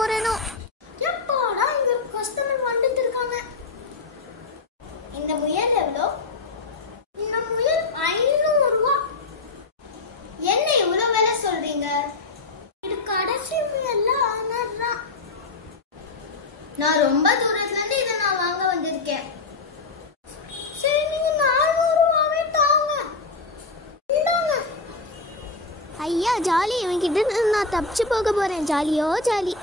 போறேனோ. எப்போடா இங்க கஸ்டமர் வந்துட்டு இருக்காங்க. இந்த முயல் எவ்வளோ? இந்த முயல் 500 ரூபாய். என்ன இவ்வளவு விலை சொல்றீங்க? இது கடைசி முயல்ல ஆனறா. நான் ரொம்ப தூரத்துல இருந்து இத நான் வாங்க வந்திருக்கேன். சரி நீங்க 400 ரூபாவே தாங்க. இந்தாங்க. ஐயா ஜாலி, இவன்கிட்ட நான் தப்பிச்சு போக போறேன். ஜாலியோ ஜாலி.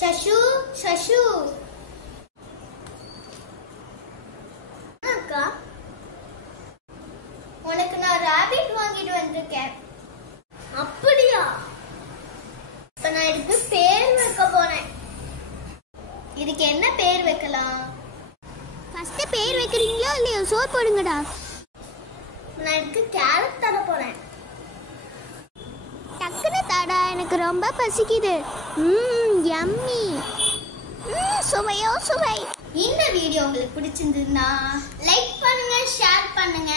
சஷு சஷு அக்கா, உனக்கு நான் ராபிட் வாங்கிட்டு வந்திருக்கேன். அப்படியா? இப்ப நான் இதுக்கு பேர் வைக்க போறேன். இதுக்கு என்ன பேர் வைக்கலாம்? ஃபர்ஸ்ட் பேர் வைக்கிறீங்களோ இல்லையோ சோறு போடுங்கடா. நான் இதுக்கு கேரட் தர போறேன். டக்குனு தாடா, எனக்கு ரொம்ப பசிக்குது. யம்மி. சுவையோ சுவை. இந்த வீடியோ உங்களுக்கு பிடிச்சிருந்ததுன்னா லைக் பண்ணுங்க, ஷேர் பண்ணுங்க.